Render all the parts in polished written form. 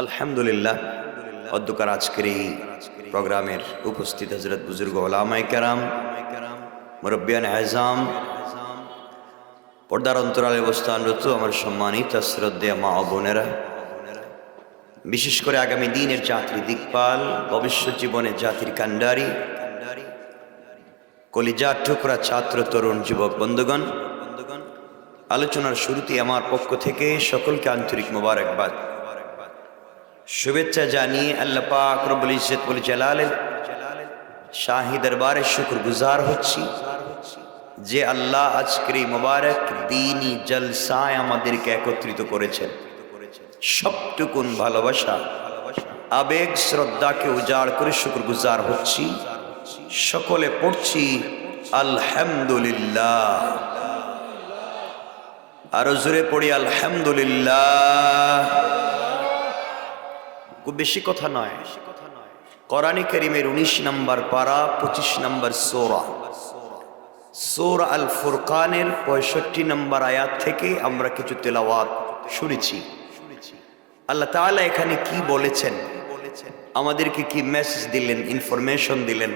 আলহামদুলিল্লাহ, অধ্যকার আজকের এই প্রোগ্রামের উপস্থিত হযরত বুজুর্গ ওলামায়ে কেরাম, মুরব্বিয়ান আযম, পর্দার অন্তরালে অবস্থানরত আমার সম্মানিত শ্রদ্ধেয় মা ও বোনেরা, বিশেষ করে আগামী দিনের জাতির দিকপাল, ভবিষ্যৎ জীবনে জাতির কান্ডারি, কলিজার টুকরা ছাত্র তরুণ যুবক বন্ধুগণ, আলোচনার শুরুতে আমার পক্ষ থেকে সকলকে আন্তরিক মোবারকবাদ, শুভেচ্ছা জানিয়ে আল্লাহ পাক রব্বুল ইজ্জত ওয়াল জালালের শাহী দরবারে শুকরগুজার হচ্ছি যে আল্লাহ আজকের এই মোবারক দ্বীনি জলসায় আমাদেরকে একত্রিত করেছেন। সবটুকুন ভালোবাসা, আবেগ, শ্রদ্ধাকে উজাড় করে শুকরগুজার হচ্ছি। সকলে পড়ছি আলহামদুলিল্লাহ। আরো জোরে পড়ি আলহামদুলিল্লাহ। খুব বেশি কথা নয়, কোরআনে কারীমের 19 নম্বর পারা 25 নম্বর সূরা আল ফুরকানের 65 নম্বর আয়াত থেকে আমরা কিছু তেলাওয়াত শুনেছি। আল্লাহ তাআলা এখানে কি বলেছেন, আমাদেরকে কি মেসেজ দিলেন, ইনফরমেশন দিলেন।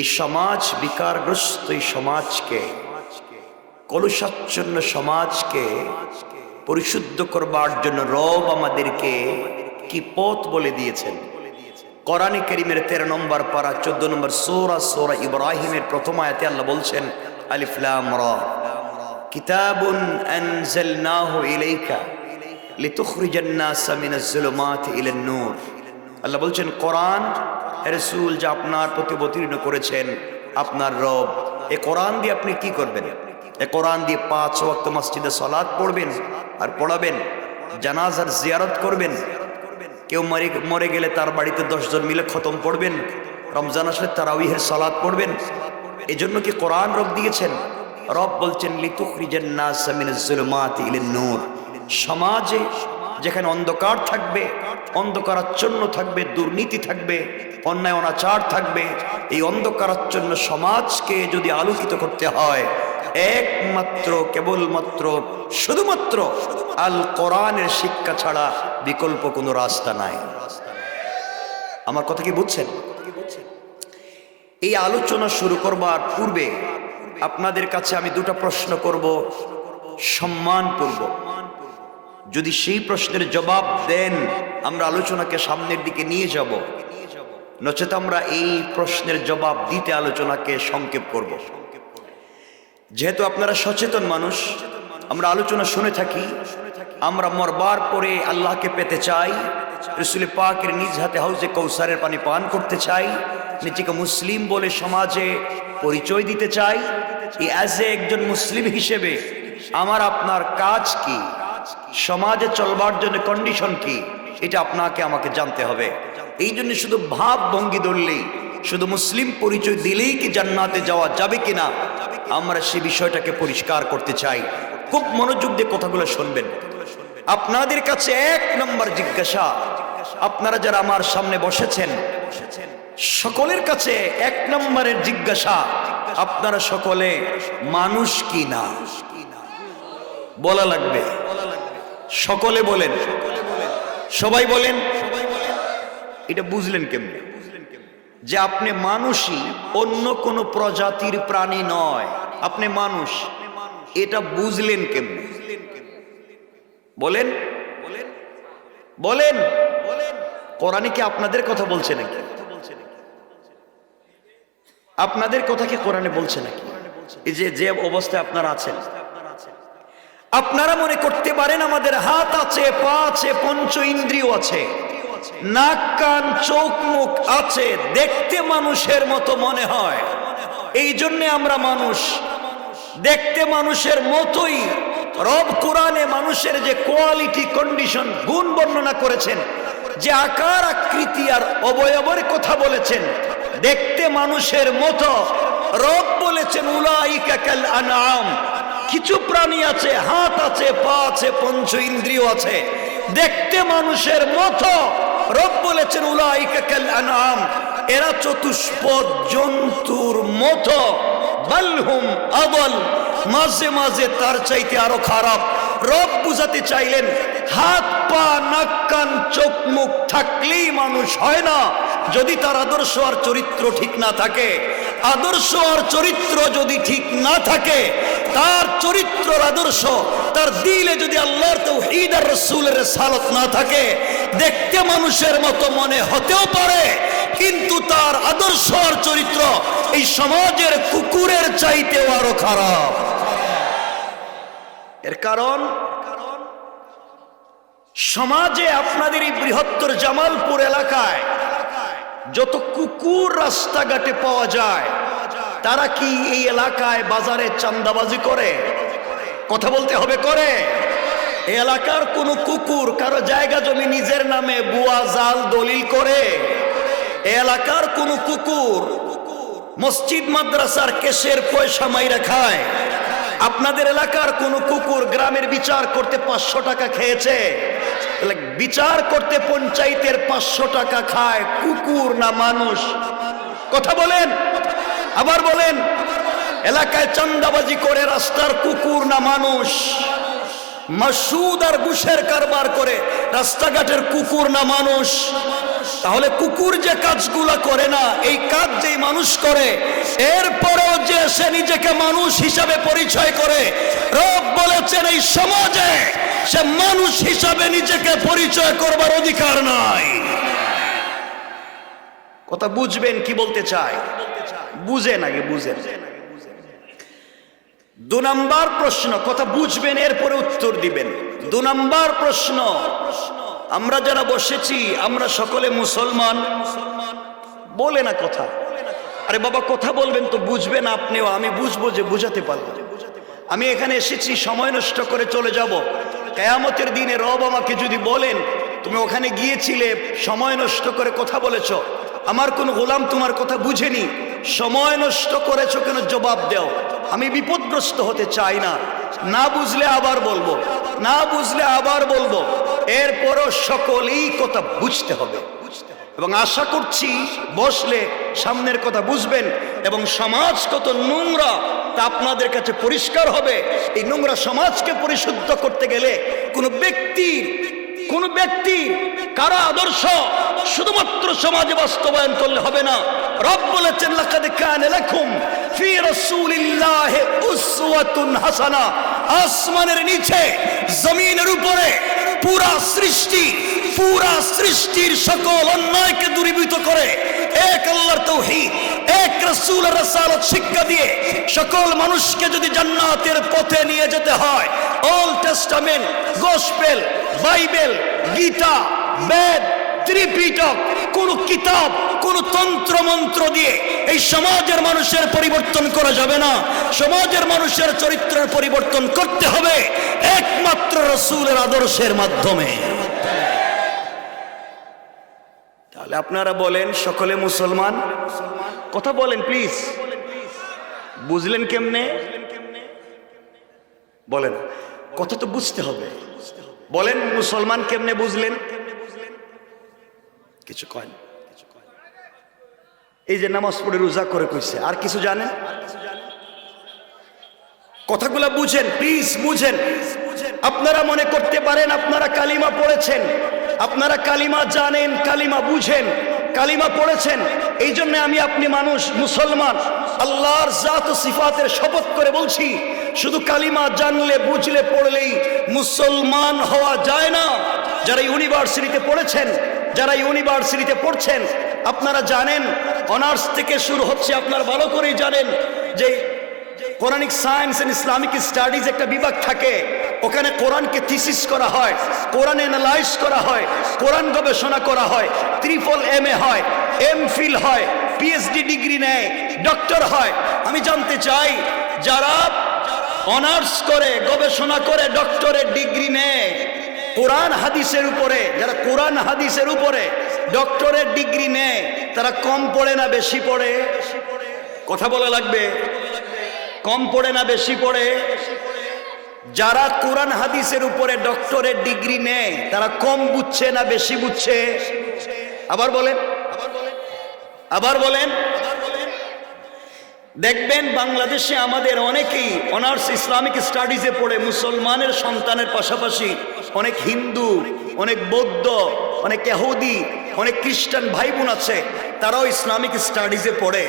এই সমাজ বিকারগ্রস্ত, এই সমাজকে, কলুষাচ্ছন্ন সমাজকে পরিশুদ্ধ করবার জন্য রব আমাদেরকে কি পথ বলে দিয়েছেন। কোরআনে কারীমের 13 নম্বর পারা 14 নম্বর সূরা ইব্রাহিমের প্রথম আয়াতে আল্লাহ বলছেন আলিফ লাম রা কিতাবুন আনজালনাহু ইলাইকা লিতুখরিজান নাসা মিনাজ যুলুমাতি ইলান নূর। আল্লাহ বলছেন কোরআন রাসূল যা আপনার প্রতি অবতীর্ণ করেছেন আপনার রব, এই কোরআন দিয়ে আপনি কি করবেন? এই কোরআন দিয়ে 5 ওয়াক্ত মসজিদে সালাত পড়বেন আর পড়াবেন, জানাজার জিয়ারত করবেন, কেউ মরে গেলে তার বাড়িতে 10 জন মিলে খতম পড়বেন, রমজান আসলে তারাউইহের সালাত পড়বেন। এজন্য কি কোরআন রব দিয়েছেন? রব বলছেন লিতুখরিজান নাসা মিনাজ যুলুমাতি ইলান নূর। সমাজে যেখানে অন্ধকার থাকবে, অন্ধকারাচ্ছন্ন থাকবে, দুর্নীতি থাকবে, অন্যায় অনাচার থাকবে, এই অন্ধকারাচ্ছন্ন সমাজকে যদি আলোকিত করতে হয় একমাত্র, কেবলমাত্র, শুধুমাত্র আল কোরআনের শিক্ষা ছাড়া বিকল্প কোনো রাস্তা নাই। আমার কথা কি বুঝছেন? এই আলোচনা শুরু করবার পূর্বে আপনাদের কাছে আমি দুটো প্রশ্ন করব সম্মানপূর্বক। যদি সেই প্রশ্নের জবাব দেন আমরা আলোচনাকে সামনের দিকে নিয়ে যাব, নচেত আমরা এই প্রশ্নের জবাব দিতে আলোচনাকে সংক্ষেপ করব। যেহেতু আপনারা সচেতন মানুষ, আমরা আলোচনা শুনে থাকি, আমরা মরবার পরে আল্লাহকে পেতে চাই, রাসূল পাকের নিজ হাতে হাউজে কৌসারের পানি পান করতে চাই, নিজেকে মুসলিম বলে সমাজে পরিচয় দিতে চাই। এই অ্যাজ এ একজন মুসলিম হিসেবে আমার আপনার কাজ কি, সমাজে চলবার জন্য কন্ডিশন কি, এটা আপনাকে আমাকে জানতে হবে। এই জন্য শুধু ভাব ভঙ্গি ধরলেই, শুধু মুসলিম পরিচয় দিলেই কি জান্নাতে যাওয়া যাবে কিনা, আমরা সে বিষয়টাকে পরিষ্কার করতে চাই। খুব মনোযোগ দিয়ে কথাগুলো শুনবেন। আপনাদের কাছে 1 নম্বর জিজ্ঞাসা, আপনারা যারা আমার সামনে বসেছেন সকলের কাছে 1 নম্বরের জিজ্ঞাসা, আপনারা সকলে মানুষ কি না বলা লাগবে। সকলে বলেন, সবাই বলেন। এটা বুঝলেন কেমনে যে আপনি মানুষই, অন্য কোনো প্রজাতির প্রাণী নয়, আপনি মানুষ? এটা বুঝলেন কেমনে? বলেন বলেন। কোরআনে কি আপনাদের কথা বলছে নাকি? আপনাদের কথা কি কোরআনে বলছে নাকি? এই যে অবস্থায় আপনারা আছেন, আপনারা মনে করতে পারেন আমাদের হাত আছে, পা আছে, পঞ্চ ইন্দ্রিয় আছে, নাক কান চোখ মুখ আছে, দেখতে মানুষের মতো মনে হয়, এই জন্য আমরা মানুষ। দেখতে মানুষের মতোই রব কোরআনে মানুষের যে কোয়ালিটি, কন্ডিশন, গুণ বর্ণনা করেছেন, যে আকার আকৃতি আর অবয়বের কথা বলেছেন, দেখতে মানুষের মতো। রব বলেছেন উলাইকা কাল আনআম, কিছু প্রাণী আছে, হাত আছে, পা আছে, পঞ্চ ইন্দ্রিয় আছে, দেখতে মানুষের মতো। রব বলেছেন উলাইকা কাল আনআম, এরা চতুষ্পদ জন্তুর মতো। বালহুম আদল, মাঝে মাঝে তার চাইতে আরো খারাপ। রব বুঝাতে চাইলেন হাত পা নাক কান চোখ মুখ থাকলেই মানুষ হয় না, যদি তার আদর্শ আর চরিত্র ঠিক না থাকে। আদর্শ আর চরিত্র যদি ঠিক না থাকে, তার চরিত্র আদর্শ তার দিলে যদি আল্লাহর তাওহীদ আর রাসূলের রিসালাত না থাকে, দেখতে মানুষের মতো মনে হতেও পারে, কিন্তু তার আদর্শ আর চরিত্র এই সমাজের কুকুরের চাইতেও আরো খারাপ। এর কারণ সমাজে আপনাদের এই বৃহত্তর জামালপুর এলাকায় যত কুকুর রাস্তাঘাটে পাওয়া যায়, তারা কি এই এলাকায় বাজারে চাঁদাবাজি করে? কথা বলতে হবে, করে? এই এলাকার কোন কুকুর কারো জায়গা জমি নিজের নামে বুয়া জাল দলিল করে? এই এলাকার কোন কুকুর মসজিদ মাদ্রাসার কেশের পয়সা মাইরা খায়? আপনাদের এলাকার কোন কুকুর গ্রামের বিচার করতে 500 টাকা খেয়েছে? তাহলে বিচার করতে পঞ্চায়েতের 500 টাকা খায় কুকুর না মানুষ? কথা বলেন, আবার বলেন। এলাকায় চাঁদাবাজি করে রাস্তার কুকুর না মানুষ? মাসুদ আর ঘুষের কারবার করে রাস্তাঘাটের কুকুর না মানুষ? তাহলে কুকুর যে কাজগুলা করে না, এই কাজ যেই মানুষ করে, এরপরেও যে সে নিজেকে মানুষ হিসাবে পরিচয় করে, রব বলেছেন এই সমাজে সে মানুষ হিসাবে নিজেকে পরিচয় করবার অধিকার নাই। কথা বুঝবেন কি বলতে চাই? বুঝেন, আগে বুঝেন। 2 নাম্বার প্রশ্ন, কথা বুঝবেন এরপরে উত্তর দিবেন। 2 নাম্বার প্রশ্ন, আমরা যারা বসেছি আমরা সকলে মুসলমান? বলে না কথা। আরে বাবা, কথা বলবেন তো বুঝবেন আপনিও, আমি বুঝবো যে বুঝাতে পারবো। আমি এখানে এসেছি সময় নষ্ট করে চলে যাব। কিয়ামতের দিনে রব আমাকে যদি বলেন তুমি ওখানে গিয়েছিলে, সময় নষ্ট করে কথা বলেছ, আমার কোন গোলাম তোমার কথা বুঝেনি, সময় নষ্ট করেছো কেন জবাব দাও। আমি বিপদগ্রস্ত হতে চাই না। না বুঝলে আবার বলবো, না বুঝলে আবার বলবো। এরপরও সকলেই কথা বুঝতে হবে, এবং আশা করছি বসলে সামনের কথা বুঝবেন, এবং সমাজ কত নোংরা তা আপনাদের কাছে পরিষ্কার হবে। এই নোংরা সমাজকে পরিশুদ্ধ করতে গেলে কোন ব্যক্তি কারো আদর্শ শুধুমাত্র সমাজে বাস্তবায়ন করলে হবে না। রব বলেছেন লাকাদ কানা লাকুম ফি রাসূলিল্লাহি উসওয়াতুন হাসানাহ। আসমানের নিচে জমিনের উপরে পুরা সৃষ্টির সকল অন্যায়কে দূরীভূত করে এক আল্লাহর তাওহীদ, এক রাসূলের রিসালাত শিক্ষা দিয়ে সকল মানুষকে যদি জান্নাতের পথে নিয়ে যেতে হয়, Old Testament, gospel, Bible, Gita, Ved, Tripitaka, কোন কিতাব, কোন তন্ত্র মন্ত্র দিয়ে এই সমাজের মানুষের পরিবর্তন করা যাবে না। সমাজের মানুষের চরিত্রের পরিবর্তন করতে হবে একমাত্র রাসূলের আদর্শের মাধ্যমে। তাহলে আপনারা বলেন সকলে মুসলমান? কথা বলেন প্লিজ। বুঝলেন কেমনে? বলেন, কথা তো বুঝতে হবে। বলেন মুসলমান কেমনে বুঝলেন? কিছু কয় না। এই যে নামাজ পড়ে রোজা করে কইছে, আর কিছু জানেন? কথাগুলা বুঝেন প্লিজ, বুঝেন। আপনারা মনে করতে পারেন আপনারা কালিমা পড়েছেন, আপনারা কালিমা জানেন, কালিমা বুঝেন, কালিমা পড়েছেন, এই জন্য আমি আপনি মানুষ, মুসলমান। আল্লাহর জাত ও সিফাতের শপথ করে বলছি, শুধু কালিমা জানলে বুঝলে পড়লেই মুসলমান হওয়া যায় না। যারা ইউনিভার্সিটিতে পড়েছেন, যারা ইউনিভার্সিটিতে পড়ছেন, আপনারা জানেন অনার্স থেকে শুরু হচ্ছে, আপনারা ভালো করেই জানেন যে Quranic science and Islamic studies একটা বিভাগ থাকে। ওখানে কোরআনকে থিসিস করা হয়, কোরআন অ্যানালাইজ করা হয়, কোরআন গবেষণা করা হয়, MA হয়, MPhil হয়, PhD ডিগ্রি নেয়, ডক্টর হয়। আমি জানতে চাই যারা অনার্স করে, গবেষণা করে, ডক্টরেট ডিগ্রি নেয় কোরআন হাদিসের উপরে, যারা কোরআন হাদিসের উপরে ডক্টরেট ডিগ্রি নেয়, তারা কম পড়ে না বেশি পড়ে? কথা বলা লাগবে। কম পড়ে না বেশি পড়ে? যারা কোরআন হাদিসের উপরে ডক্টরেট ডিগ্রি নেয় তারা কম বুঝছে না বেশি বুঝছে? আবার বলেন, আবার বলেন। দেখবেন বাংলাদেশে আমাদের অনেকেই অনার্স ইসলামিক স্টাডিজে পড়ে মুসলমানের সন্তানের পাশাপাশি অনেক হিন্দু, অনেক বৌদ্ধ, অনেক ইহুদি, অনেক খ্রিস্টান ভাই বোন আছে, তারাও ইসলামিক স্টাডিজে পড়ে।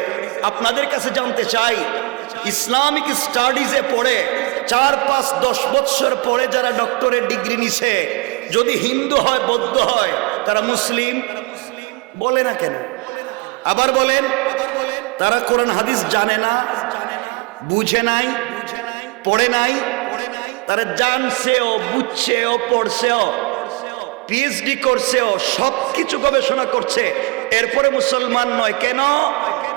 আপনাদের কাছে জানতে চাই, ইসলামিক স্টাডিজে পড়ে 4, 5, 10 বছর পরে যারা ডক্টরের ডিগ্রি নিছে, যদি হিন্দু হয়, বৌদ্ধ হয়, তারা মুসলিম বলে না কেন? আবার বলেন, তারা কোরআন হাদিস জানে না, বুঝে নাই, পড়ে নাই? তারা জানছেও, বুঝছেও, পড়ছেও, পিএইচডি করছেও, সবকিছু গবেষণা করছে, এরপরে মুসলমান নয় কেন?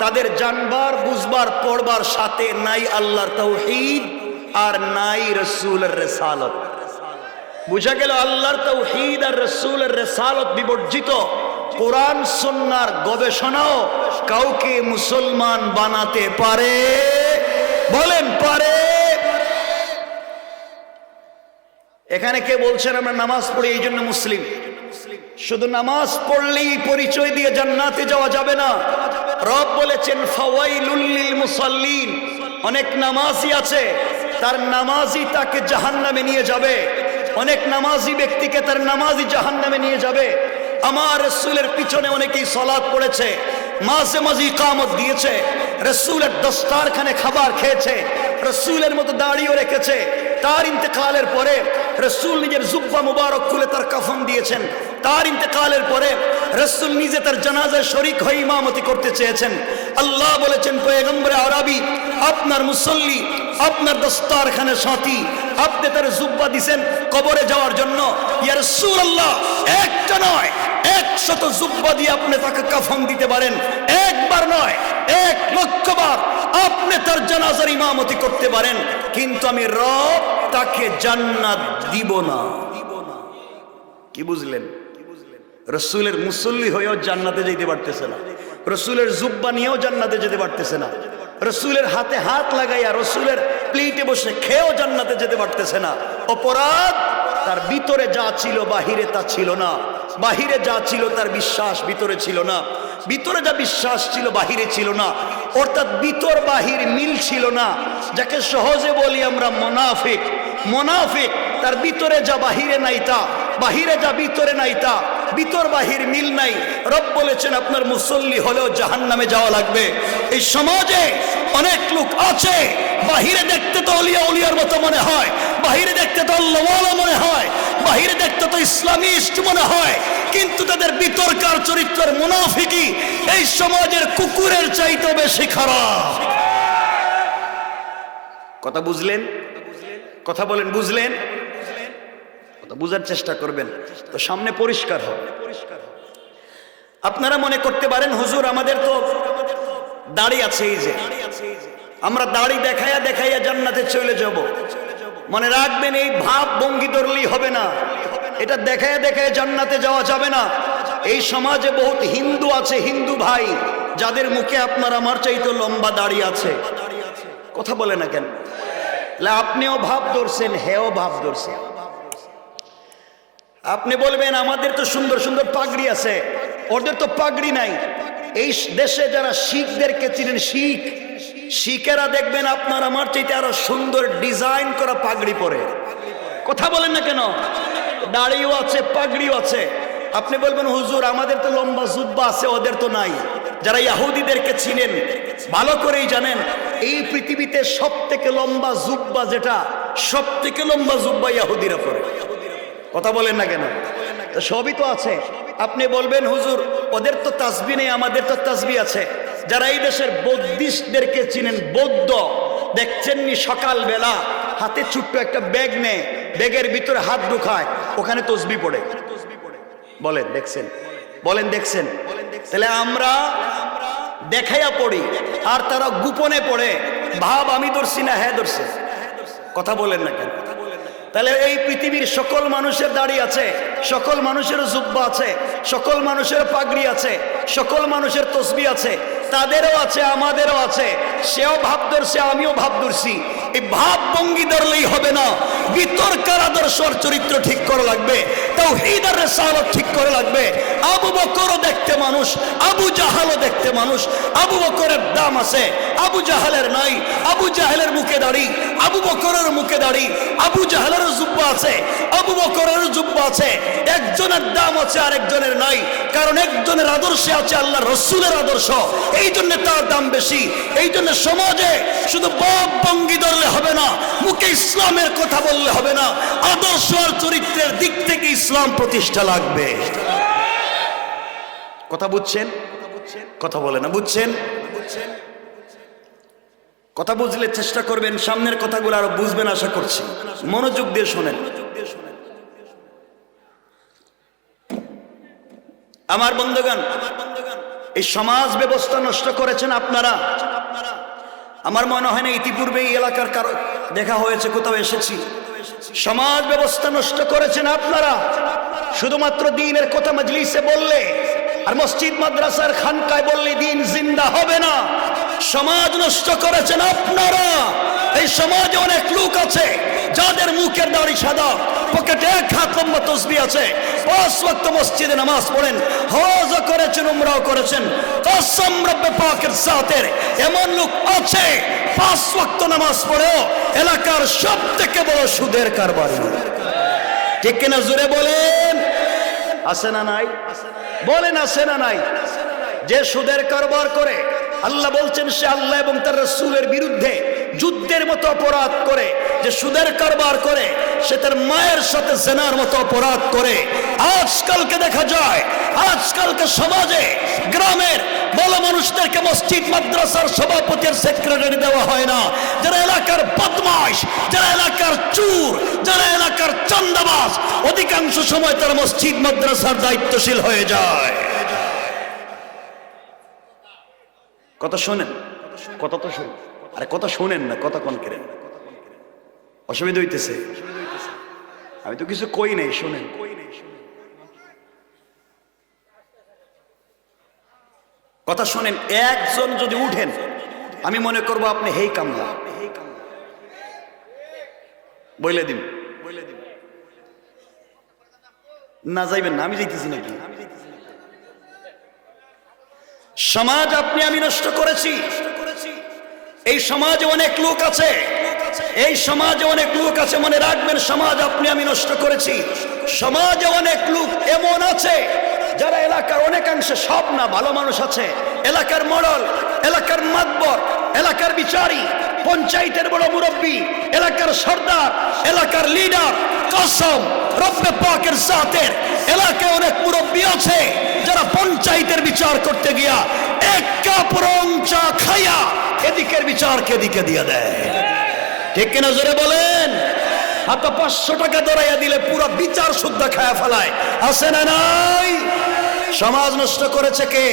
তাদের জানবার, বুঝবার, পড়বার সাথে নাই আল্লাহর তাওহীদ আর নাই রাসূলের রিসালাত। বুঝা গেল আল্লাহর তাওহীদ আর রাসূলের রিসালাত বিবর্জিত কোরআন সুন্নাহর গবেষণাও কাউকে মুসলমান বানাতে পারে? বলেন পারে? এখানে কে বলছেন আমরা নামাজ পড়ি এই জন্য মুসলিম? শুধু নামাজ পড়লেই পরিচয় দিয়ে জান্নাতে যাওয়া যাবে না। রব বলেছেন ফাওয়াইলুল লিল মুসাল্লিন, অনেক নামাজি আছে তার নামাজই তাকে জাহান্নামে নিয়ে যাবে, অনেক নামাজি ব্যক্তিকে তার নামাজই জাহান্নামে নিয়ে যাবে। আমার রাসূলের পিছনে অনেকেই সালাত পড়েছে, মাঝে মাঝে ইকামত দিয়েছে, রাসূলের দস্তারখানে খাবার খেয়েছে, রাসূলের মতো দাড়িও রেখেছে। তার ইন্তেকালের পরে রাসূল নিজের জুব্বা মুবারক খুলে তার কাফন দিয়েছেন। তার ইন্তেকালের পরে রাসূল নিজে তার জানাজায় শরীক হয়ে ইমামতি করতে চেয়েছেন। আল্লাহ বলেছেন পয়গম্বরে আরবি আপনার মুসল্লি, আপনার দস্তারখানের সাথী, আপনি তার জুব্বা দিবেন কবরে যাওয়ার জন্য। ইয়া রাসূলুল্লাহ, একটা নয় 100 জুব্বা দিয়ে আপনি তাকে কাফন দিতে পারেন, একবার নয় 1,00,000 বার আপনি তার জানাজার ইমামতি করতে পারেন, কিন্তু আমি রব তাকে জান্নাত দিব না। কি বুঝলেন? রাসূলের মুসল্লি হয়েও জান্নাতে যেতে পারতেছে না, রাসূলের জুব্বা নিয়েও জান্নাতে যেতে পারতেছে না, রাসূলের হাতে হাত লাগাইয়া রাসূলের প্লেটে বসে খেয়েও জান্নাতে যেতে পারতেছে না। অপরাধ, তার ভিতরে যা ছিল বাহিরে তা ছিল না, বাহিরে যা ছিল তার বিশ্বাস ভিতরে ছিল না, ভিতরে যা বিশ্বাস ছিল বাহিরে ছিল না, অর্থাৎ ভিতর বাহির মিল ছিল না। যাকে সহজে বলি আমরা মুনাফিক। মুনাফিক, তার ভিতরে যা বাহিরে নাই তা, বাহিরে যা ভিতরে নাই তা, ভিতর বাহির মিল নাই। রব বলেছেন আপনার মুসল্লি হলেও জাহান্নামে যাওয়া লাগবে। এই সমাজে অনেক লোক আছে, বাহিরে দেখতে তো অলিয়া উলিয়ার মতো মনে হয়, বাহিরে দেখতে তো আল্লাহওয়ালা মনে হয়, বাহিরে দেখতে তো ইসলামিস্ট মনে হয়, কিন্তু তাদের ভিতরকার চরিত্রের মুনাফিকি এই সমাজের কুকুরের চাইতে বেশি খারাপ। কথা বুঝলেন? কথা বলেন, বুঝলেন? কথা বুঝার চেষ্টা করবেন তো সামনে পরিষ্কার হবে। আপনারা মনে করতে পারেন হুজুর আমাদের তো দাড়ি আছে, এই যে আমরা দাড়ি দেখাইয়া দেখাইয়া জান্নাতে চলে যাব। মনে রাখবেন, এই ভাব ভঙ্গি ধরলেই হবে না, এটা দেখাইয়া দেখাইয়া জান্নাতে যাওয়া যাবে না। এই সমাজে বহুত হিন্দু আছে, হিন্দু ভাই যাদের মুখে আপনার আমার চাইতে লম্বা দাড়ি আছে। কথা বলে না কেন? আপনিও ভাব ধরছেন, হেও ভাব ধরছেন। আপনি বলবেন আমাদের তো সুন্দর সুন্দর পাগড়ি আছে, ওদের তো পাগড়ি নাই। এই দেশে যারা শিখদেরকে চিনেন, শিখেরা দেখবেন আপনার আমার চাইতে আরো সুন্দর ডিজাইন করা পাগড়ি পরে। কথা বলেন না কেন? দাড়িও আছে, পাগড়িও আছে। আপনি বলবেন হুজুর আমাদের তো লম্বা জুব্বা আছে, ওদের তো নাই। যারা ইহুদিদেরকে চিনেন ভালো করেই জানেন, এই পৃথিবীতে সব থেকে লম্বা জুব্বা, যেটা সব থেকে লম্বা জুব্বা ইহুদিরা পরে। কথা বলেন না কেন? সবই তো আছে। আপনি বলবেন হুজুর ওদের তো তাসবিহ নেই, আমাদের তো তাসবিহ আছে। যারা এই দেশের বৌদ্ধিস্টদেরকে চিনেন, বৌদ্ধ দেখছেননি সকালবেলা হাতে ছোট্ট একটা ব্যাগ নেয়, ব্যাগের ভিতরে হাত ঢুকায়, ওখানে তসবিহ পড়ে। বলেন দেখছেন? বলেন দেখছেন? তাহলে আমরা দেখাইয়া পড়ি আর তারা গোপনে পড়ে। ভাব আমি ধরছি না, হ্যাঁ ধরছে। কথা বলেন না কেন? তাহলে এই পৃথিবীর সকল মানুষের দাড়ি আছে, সকল মানুষের জুব্বা আছে, সকল মানুষের পাগড়ি আছে, সকল মানুষের তসবিহ আছে, তাদেরও আছে আমাদেরও আছে। সেও ভাব ধরছে, আমিও ভাব ধরছি। এই ভাব ভঙ্গি ধরলেই হবে না, বিতর্কের আদর্শ আর চরিত্র ঠিক করা লাগবে, তাওহীদ আর রিসালাত ঠিক করা লাগবে। আবু বকরও দেখতে মানুষ, আবু জাহালও দেখতে মানুষ। আবু বকরের দাম আছে, আবু জাহালের নাই। আবু জাহালের মুখে দাড়ি, আবু বকরের মুখে দাড়ি। আবু জাহালের জুব্বা আছে, আবু বকরের জুব্বা আছে। একজনের দাম আছে আর একজনের নাই, কারণ একজনের আদর্শে আছে আল্লাহ রসুলের আদর্শ, এই জন্য তার দাম বেশি। এই জন্য সমাজে শুধু ভাব ভঙ্গি ধরলে হবে না, মুখে ইসলামের কথা বললে হবে না, আদর্শ আর চরিত্রের দিক থেকে ইসলাম প্রতিষ্ঠা লাগবে। কথা বুঝছেন? কথা বলে না, বুঝছেন? কথা বুঝলে চেষ্টা করবেন সামনের কথাগুলো আরো বুঝবেন, আশা করছি। মনোযোগ দিয়ে শোনেন। আমার বন্ধুগণ, এই সমাজ ব্যবস্থা নষ্ট করেছেন আপনারা। আমার মনে হয় না ইতিপূর্বে এই এলাকার কারো দেখা হয়েছে, কোথাও এসেছি। সমাজ ব্যবস্থা নষ্ট করেছেন আপনারা। শুধুমাত্র দ্বীনের কথা মজলিসে বললে আর মসজিদ মাদ্রাসার খানকায় বললে দ্বীন জিন্দা হবে না। সমাজ নষ্ট করেছেন আপনারা। এই সমাজে অনেক লোক আছে যাদের মুখের দাড়ি সাদা, পকেটে এক হাত লম্বা তসবিহ আছে, 5 ওয়াক্ত মসজিদে নামাজ পড়েন, হজ করেছেন, উমরাও করেছেন। কসম রব্বে পাকের জাতের, এমন লোক আছে 5 ওয়াক্ত নামাজ পড়েও এলাকার সবথেকে বড় সুদের কারবারি। ঠিক কিনা? জোরে বলেন। আছে না নাই? বলেন আছে না নাই? যে সুদের কারবার করে, আল্লাহ বলছেন সে আল্লাহ এবং তার রাসূলের বিরুদ্ধে যুদ্ধের মতো অপরাধ করে। যে সুদের কারবার করে সে তার মায়ের সাথে জিনার মতো অপরাধ করে। আজকালকে দেখা যায়, আজকালকে সমাজে গ্রামের বড় মানুষদেরকে মসজিদ মাদ্রাসার সভাপতি আর সেক্রেটারি দেওয়া হয় না। যারা এলাকার বদমাশ, যারা এলাকার চোর, যারা এলাকার চান্দাবাজ, অধিকাংশ সময় তারা মসজিদ মাদ্রাসার দায়িত্বশীল হয়ে যায়। কথা শোনেন, কথা তো শোনেন, আরে কথা শোনেন না, কথা কোন কেন অসুবিধা হইতেছে? আমি তো কিছু কই নাই, শোনেন। কথা শোনেন। একজন যদি উঠেন, আমি মনে করবো আপনি হেই কামলা বইলে দিন, না যাইবেন না, আমি যাইতেছি নাকি? সমাজ আপনি আমি নষ্ট করেছি। এই সমাজে অনেক লোক আছে, এই সমাজে অনেক লোক আছে, মনে রাখবেন, সমাজ আপনি আমি নষ্ট করেছি। সমাজে অনেক লোক এমন আছে যারা এলাকার অনেকাংশে, সব না, ভালো মানুষ আছে, এলাকার মডল, এলাকার মাতবর, এলাকার বিচারী, পঞ্চায়েতের বড় মুরব্বী, এলাকার সর্দার, এলাকার লিডার। কসম রব্বে পাকের জাতের, এলাকায় অনেক মুরব্বী আছে যারা পঞ্চায়েতের বিচার করতে গিয়া এক কাপ রং চা খাইয়া এদিকের বিচারকে এদিকে দিয়ে দেয়। ঠিক কিনা? জোরে বলেন। হাতে 500 টাকা ধরাইয়া দিলে পুরো বিচার শুদ্ধ খায়া ফেলায়। আছে না নাই? সমাজ নষ্ট করেছে কে?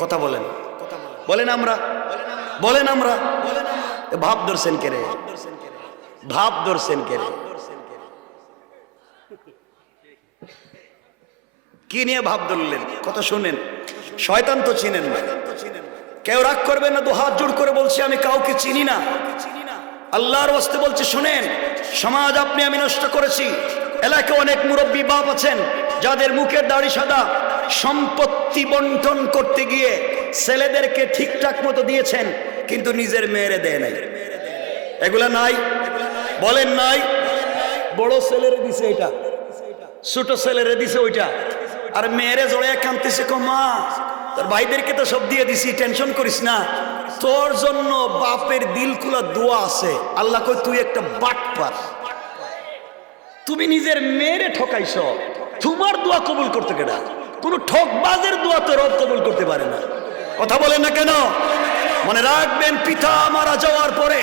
কথা বলেন, বলেন আমরা, বলেন আমরা। ভাব ধরছেন কে রে? ভাব ধরছেন কে রে? কি নিয়ে ভাব ধরলেন? কথা শুনেন। শয়তান তো চিনেন না। কেউ রাগ করবেন না, 2 হাত জোড় করে বলছি, আমি কাউকে চিনি না। আল্লাহর ওয়াস্তে বলছি, শুনেন। সমাজ আপনি আমি নষ্ট করেছি। এলাকায় অনেক মুরব্বী বাপ আছেন যাদের মুখের দাড়ি সাদা, সম্পত্তি বন্টন করতে গিয়ে ছেলেদেরকে ঠিকঠাক মতো দিয়েছেন, কিন্তু নিজের মেয়েরে দেয় নাই। এগুলা নাই? বলেন নাই? বড় ছেলেরে দিছে এটা, ছোট ছেলেরে দিছে ওইটা, আর মেয়েরে জড়ায় কাঁদতেছে, মা তোর ভাইদেরকে তো সব দিয়ে দিছি, টেনশন করিস না, তোর জন্য বাপের দিলকুলা দোয়া আছে। আল্লাহ কই তুই একটা বাটপার, তুমি নিজের মেয়েরে ঠকাইছ, তোমার দোয়া কবুল করতে কেনা? কোন ঠকবাজের দোয়া তো রব কবুল করতে পারে না। কথা বলেন না কেন? মনে রাখবেন, পিতা মারা যাওয়ার পরে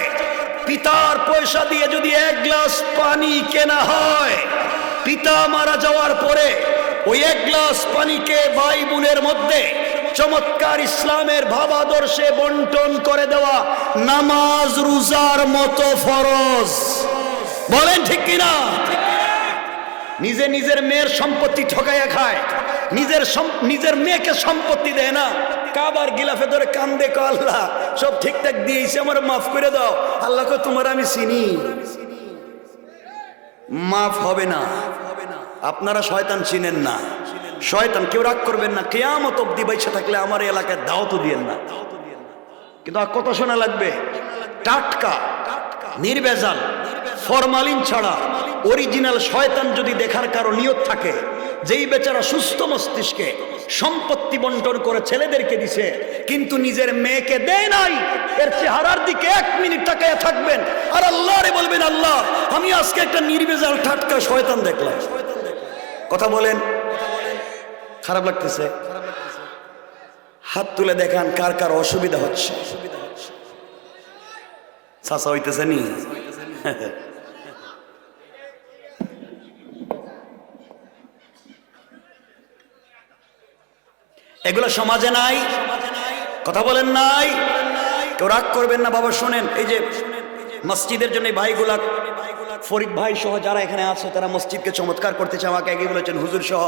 পিতার পয়সা দিয়ে যদি 1 গ্লাস পানি কেনা হয়, পিতা মারা যাওয়ার পরে ওই 1 গ্লাস পানিকে ভাই বোনের মধ্যে চমৎকার ইসলামের ভাবাদর্শে বন্টন করে দেওয়া নামাজ রোজার মতো ফরজ। বলেন ঠিক কিনা? নিজে নিজের মেয়ের সম্পত্তি ঠকাইয়া খায়, নিজের মেয়েকে সম্পত্তি দেয় না, কাবার গিলাফে ধরে কান্দে, কয় আল্লাহ সব ঠিকঠাক দিয়েছে, আমার মাফ করে দাও। আল্লাহ কয় তোমার আমি চিনি, মাফ হবে না। আপনারা শয়তান চিনেন না। শয়তান, কেউ রাগ করবেন না, কিয়ামত অবধি বাইসা থাকলে আমার এই এলাকায় দাওয়াতও দিয়েন না। কিন্তু আর কত শোনা লাগবে? টাটকা, নির্ভেজাল, ফরমালিন ছাড়া অরিজিনাল শয়তান যদি দেখার কারো নিয়ত থাকে, যেই বেচারা সুস্থ মস্তিষ্কে সম্পত্তি বন্টন করে ছেলেদেরকে দিছে কিন্তু নিজের মেয়েকে দেয় নাই, এর চেহারার দিকে 1 মিনিট তাকায় থাকবেন আর আল্লাহরে বলবেন, আল্লাহ আমি আজকে একটা নির্ভেজাল টাটকা শয়তান দেখলাম। কথা বলেন, খারাপ লাগতেছে? হাত তুলে দেখান কার কার অসুবিধা হচ্ছে। চাচা হইতেছে নি? এগুলো সমাজে নাই, কথা বলেন নাই। কেউ রাগ করবেন না বাবা, শোনেন, এই যে মসজিদের জন্য ভাইগুলা, ফরিদ ভাই সহ যারা এখানে আছে তারা মসজিদকে চমৎকার করতে চায়, আমাকে আগে বলেছেন হুজুর সহ